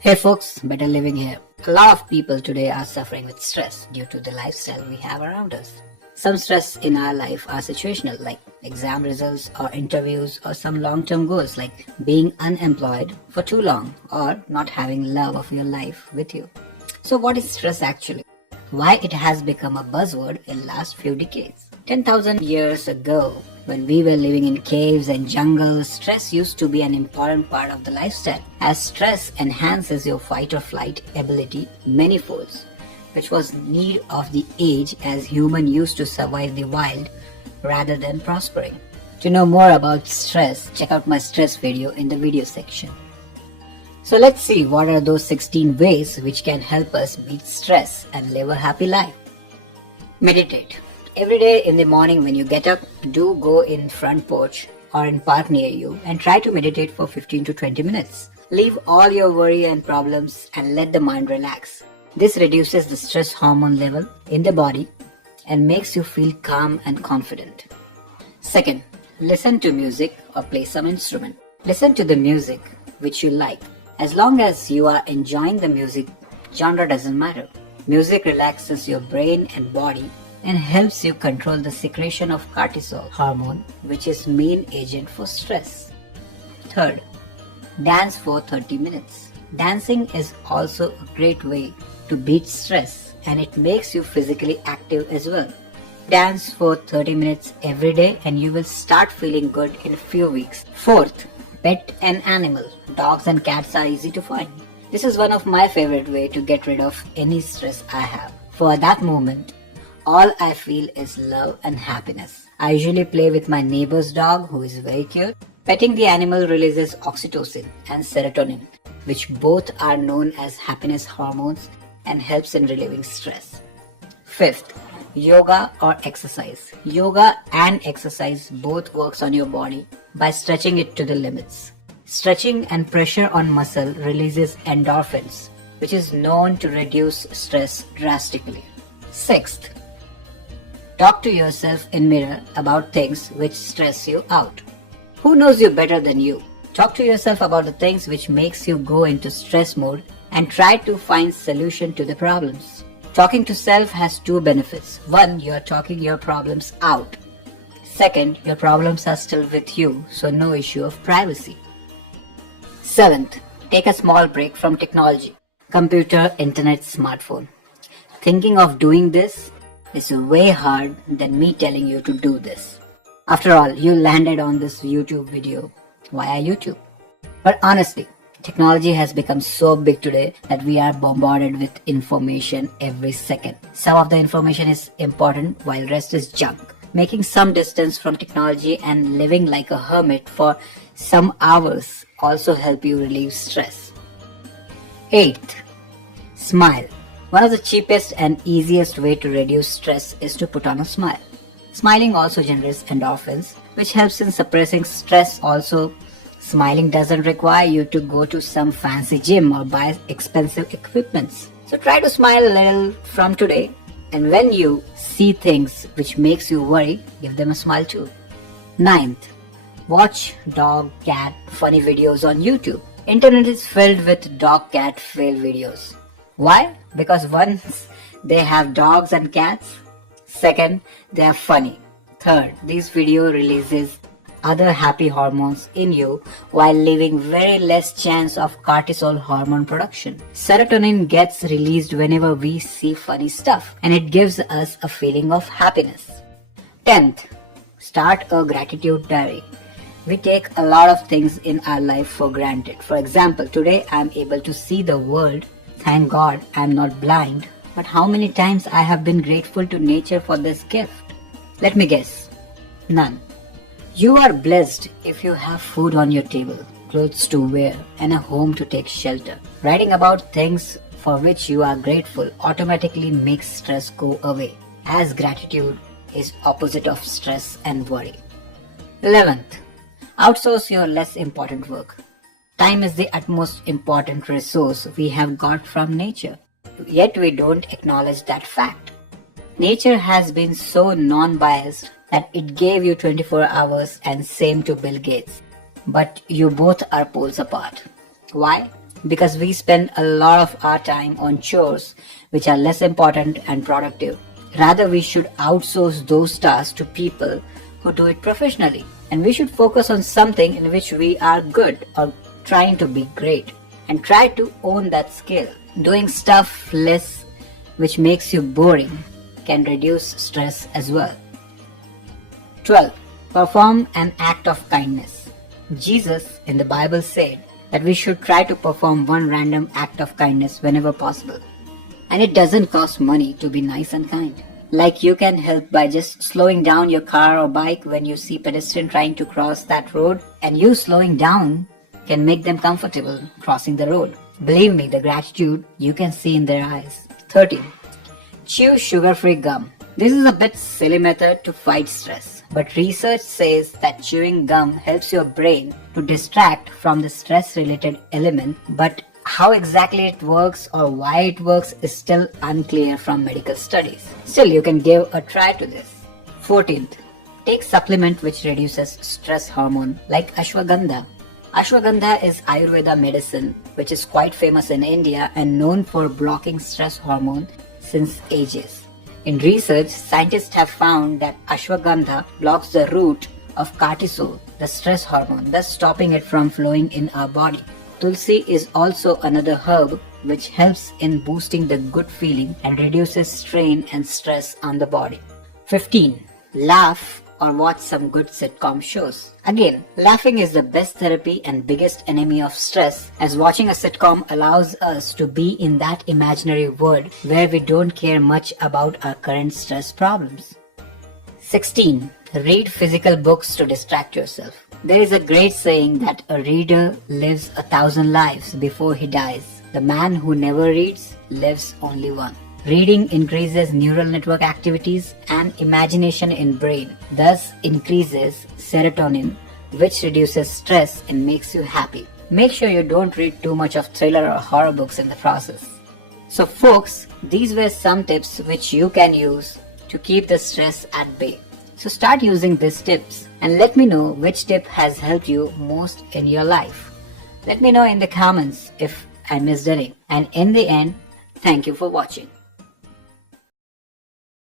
Hey folks, Better Living here. A lot of people today are suffering with stress due to the lifestyle we have around us. Some stress in our life are situational, like exam results or interviews, or some long-term goals like being unemployed for too long or not having love of your life with you. So what is stress actually? Why it has become a buzzword in last few decades? 10,000 years ago, when we were living in caves and jungles, stress used to be an important part of the lifestyle, as stress enhances your fight or flight ability many folds, which was need of the age as human used to survive the wild rather than prospering. To know more about stress, check out my stress video in the video section. So let's see what are those 16 ways which can help us beat stress and live a happy life. Meditate. Every day in the morning when you get up, do go in front porch or in park near you and try to meditate for 15 to 20 minutes. Leave all your worry and problems and let the mind relax. This reduces the stress hormone level in the body and makes you feel calm and confident. Second, listen to music or play some instrument. Listen to the music which you like. As long as you are enjoying the music, genre doesn't matter. Music relaxes your brain and body and helps you control the secretion of cortisol hormone, which is main agent for stress. Third, dance for 30 minutes. Dancing is also a great way to beat stress and it makes you physically active as well. Dance for 30 minutes every day and you will start feeling good in a few weeks. Fourth, pet an animal. Dogs and cats are easy to find. This is one of my favorite way to get rid of any stress I have. For that moment, all I feel is love and happiness. I usually play with my neighbor's dog who is very cute. Petting the animal releases oxytocin and serotonin, which both are known as happiness hormones and helps in relieving stress. Fifth, yoga or exercise. Yoga and exercise both works on your body by stretching it to the limits. Stretching and pressure on muscle releases endorphins, which is known to reduce stress drastically. Sixth, talk to yourself in mirror about things which stress you out. Who knows you better than you? Talk to yourself about the things which makes you go into stress mode and try to find solution to the problems. Talking to self has two benefits. One, you are talking your problems out. Second, your problems are still with you, so no issue of privacy. Seventh, take a small break from technology. Computer, internet, smartphone. Thinking of doing this is way hard than me telling you to do this. After all, you landed on this YouTube video via YouTube. But honestly, technology has become so big today that we are bombarded with information every second. Some of the information is important while rest is junk. Making some distance from technology and living like a hermit for some hours also help you relieve stress. Eighth, smile. One of the cheapest and easiest way to reduce stress is to put on a smile. Smiling also generates endorphins, which helps in suppressing stress. Also, smiling doesn't require you to go to some fancy gym or buy expensive equipments. So try to smile a little from today, and when you see things which makes you worry, give them a smile too. Ninth, watch dog, cat, funny videos on YouTube. Internet is filled with dog, cat fail videos. Why? Because once they have dogs and cats. Second, they are funny. Third, this video releases other happy hormones in you while leaving very less chance of cortisol hormone production. Serotonin gets released whenever we see funny stuff and it gives us a feeling of happiness. 10th, start a gratitude diary. We take a lot of things in our life for granted. For example, today I am able to see the world. Thank God I am not blind. But how many times I have been grateful to nature for this gift? Let me guess. None. You are blessed if you have food on your table, clothes to wear, and a home to take shelter. Writing about things for which you are grateful automatically makes stress go away, as gratitude is opposite of stress and worry. 11th, outsource your less important work. Time is the utmost important resource we have got from nature, yet we don't acknowledge that fact. Nature has been so non-biased that it gave you 24 hours and same to Bill Gates. But you both are poles apart. Why? because we spend a lot of our time on chores which are less important and productive. Rather, we should outsource those tasks to people who do it professionally. And we should focus on something in which we are good or trying to be great and try to own that skill. Doing stuff less which makes you boring can reduce stress as well. 12. Perform an act of kindness. Jesus in the Bible said that we should try to perform one random act of kindness whenever possible. And it doesn't cost money to be nice and kind. Like you can help by just slowing down your car or bike when you see pedestrian trying to cross that road, and you slowing down can make them comfortable crossing the road. Believe me, the gratitude you can see in their eyes. 13. Chew sugar-free gum. This is a bit silly method to fight stress, but research says that chewing gum helps your brain to distract from the stress-related element, but how exactly it works or why it works is still unclear from medical studies. Still, you can give a try to this. 14th, take supplement which reduces stress hormone like ashwagandha. Ashwagandha is Ayurveda medicine which is quite famous in India and known for blocking stress hormone since ages. In research, scientists have found that ashwagandha blocks the root of cortisol, the stress hormone, thus stopping it from flowing in our body. Tulsi is also another herb which helps in boosting the good feeling and reduces strain and stress on the body. 15. Laugh or watch some good sitcom shows. Again, laughing is the best therapy and biggest enemy of stress, as watching a sitcom allows us to be in that imaginary world where we don't care much about our current stress problems. 16. Read physical books to distract yourself. There is a great saying that a reader lives 1,000 lives before he dies. The man who never reads lives only one. Reading increases neural network activities and imagination in brain, thus increases serotonin, which reduces stress and makes you happy. Make sure you don't read too much of thriller or horror books in the process. So folks, these were some tips which you can use to keep the stress at bay. So start using these tips and let me know which tip has helped you most in your life. Let me know in the comments if I missed any. And in the end, thank you for watching.